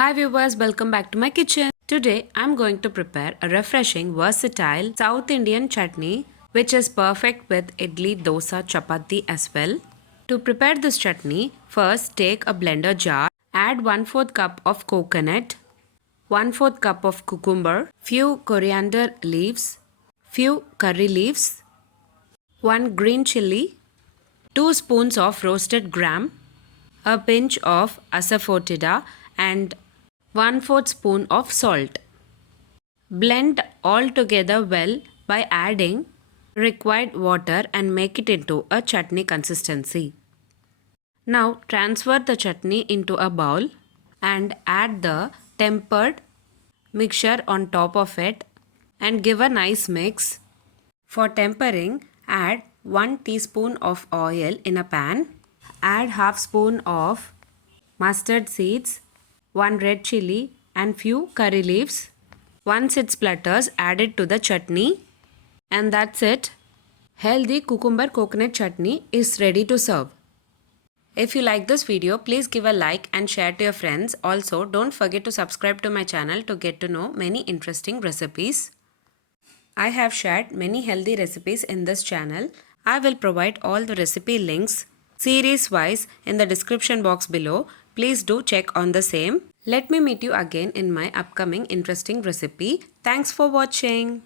Hi viewers, welcome back to my kitchen. Today I'm going to prepare a refreshing, versatile South Indian chutney which is perfect with idli, dosa, chapati as well. To prepare this chutney, first take a blender jar, add 1/4 cup of coconut, 1/4 cup of cucumber, few coriander leaves, few curry leaves, 1 green chilli, 2 spoons of roasted gram, a pinch of asafoetida and 1/4 spoon of salt. Blend all together well by adding required water and make it into a chutney consistency. Now transfer the chutney into a bowl and add the tempered mixture on top of it and give a nice mix. For tempering, add 1 teaspoon of oil in a pan. Add half spoon of mustard seeds, 1 red chilli and few curry leaves. Once it splutters, add it to the chutney. And that's it. Healthy cucumber coconut chutney is ready to serve. If you like this video, please give a like and share to your friends. Also, don't forget to subscribe to my channel to get to know many interesting recipes. I have shared many healthy recipes in this channel. I will provide all the recipe links series wise in the description box below. Please do check on the same. Let me meet you again in my upcoming interesting recipe. Thanks for watching.